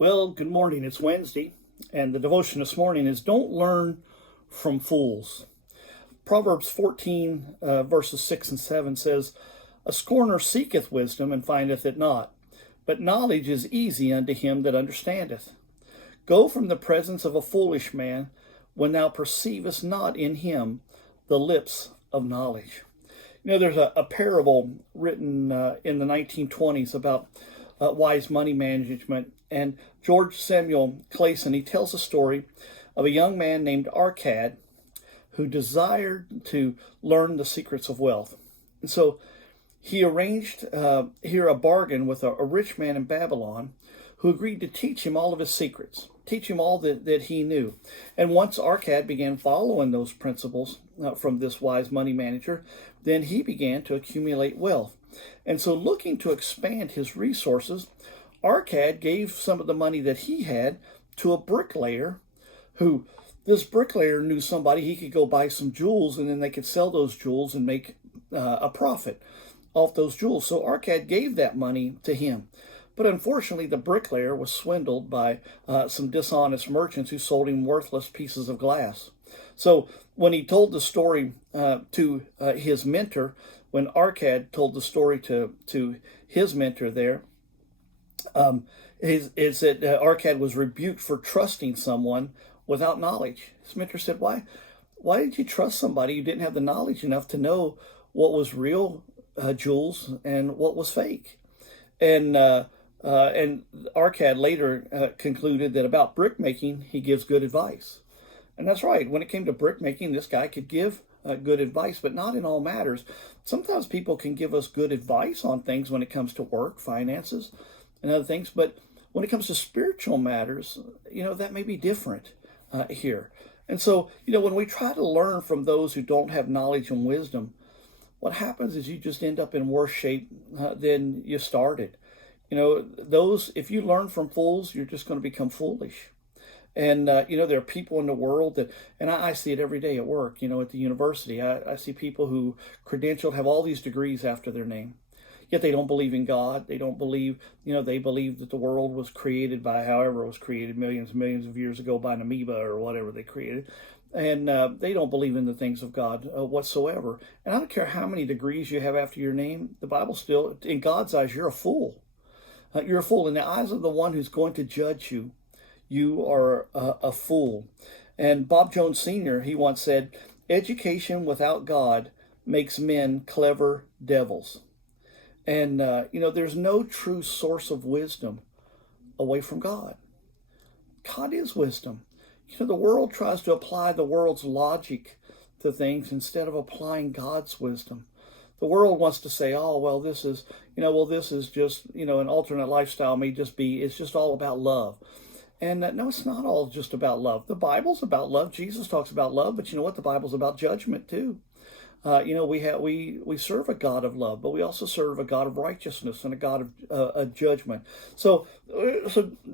Well, good morning. It's Wednesday, and the devotion this morning is Don't Learn from Fools. Proverbs 14, verses 6 and 7 says, A scorner seeketh wisdom and findeth it not, but knowledge is easy unto him that understandeth. Go from the presence of a foolish man when thou perceivest not in him the lips of knowledge. There's a parable written in the 1920s about wise money management. And George Samuel Clayson, he tells a story of a young man named Arcad who desired to learn the secrets of wealth. And so he arranged here a bargain with a rich man in Babylon who agreed to teach him all of his secrets, teach him all that he knew. And once Arcad began following those principles from this wise money manager, then he began to accumulate wealth. And so looking to expand his resources, Arcad gave some of the money that he had to a bricklayer who, this bricklayer knew somebody he could go buy some jewels and then they could sell those jewels and make a profit off those jewels. So Arcad gave that money to him. But unfortunately, the bricklayer was swindled by some dishonest merchants who sold him worthless pieces of glass. So when he told the story to his mentor, when Arcad told the story to his mentor there, is that Arcad was rebuked for trusting someone without knowledge. His mentor said, why did you trust somebody who didn't have the knowledge enough to know what was real jewels and what was fake? And Arcad later concluded that about brickmaking, he gives good advice. And that's right. When it came to brickmaking, this guy could give good advice, but not in all matters. Sometimes people can give us good advice on things when it comes to work, finances, and other things. But when it comes to spiritual matters, that may be different here. And so, when we try to learn from those who don't have knowledge and wisdom, what happens is you just end up in worse shape than you started. If you learn from fools, you're just going to become foolish. And, there are people in the world that, and I see it every day at work, at the university. I see people who credentialed, have all these degrees after their name. Yet they don't believe in God. They don't believe, they believe that the world was created by however it was created millions and millions of years ago by an amoeba or whatever they created. And they don't believe in the things of God whatsoever. And I don't care how many degrees you have after your name. The Bible still, in God's eyes, you're a fool. You're a fool. In the eyes of the one who's going to judge you, you are a fool. And Bob Jones Sr., he once said, education without God makes men clever devils. And, there's no true source of wisdom away from God. God is wisdom. The world tries to apply the world's logic to things instead of applying God's wisdom. The world wants to say, oh, well, this is just, an alternate lifestyle may just be, it's just all about love. And no, it's not all just about love. The Bible's about love. Jesus talks about love, but you know what? The Bible's about judgment too. We serve a God of love, but we also serve a God of righteousness and a God of judgment. So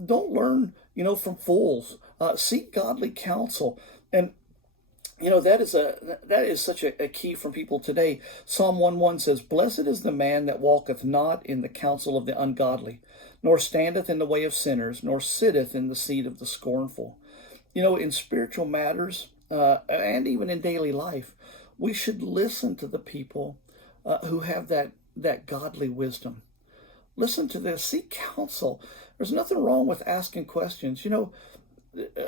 don't learn, from fools. Seek godly counsel, and that is such a key from people today. Psalm 1:1 says, "Blessed is the man that walketh not in the counsel of the ungodly, nor standeth in the way of sinners, nor sitteth in the seat of the scornful." In spiritual matters and even in daily life, we should listen to the people who have that godly wisdom. Listen to this. Seek counsel. There's nothing wrong with asking questions.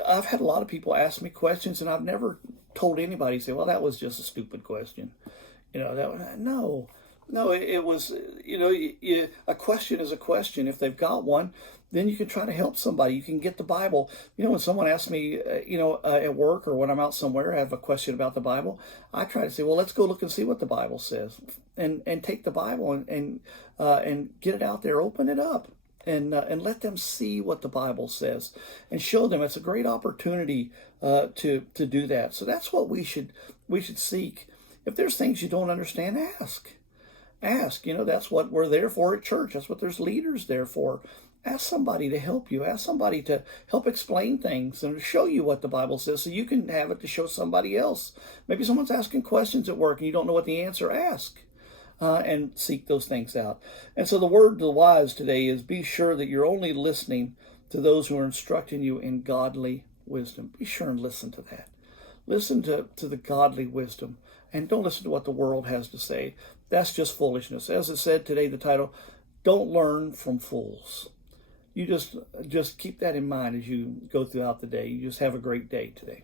I've had a lot of people ask me questions, and I've never told anybody, say, well, that was just a stupid question. No, it was, a question is a question. If they've got one, then you can try to help somebody. You can get the Bible. When someone asks me, at work or when I'm out somewhere, I have a question about the Bible. I try to say, well, let's go look and see what the Bible says, and take the Bible and get it out there, open it up, and let them see what the Bible says, and show them. It's a great opportunity to do that. So that's what we should seek. If there's things you don't understand, ask. That's what we're there for at church. That's what there's leaders there for. Ask somebody to help you. Ask somebody to help explain things and to show you what the Bible says so you can have it to show somebody else. Maybe someone's asking questions at work and you don't know what the answer. Ask. and seek those things out. And so the word to the wise today is be sure that you're only listening to those who are instructing you in godly wisdom. Be sure and listen to that. Listen to the godly wisdom, and don't listen to what the world has to say. That's just foolishness. As it said today, the title, don't learn from fools. You just keep that in mind as you go throughout the day. You just have a great day today.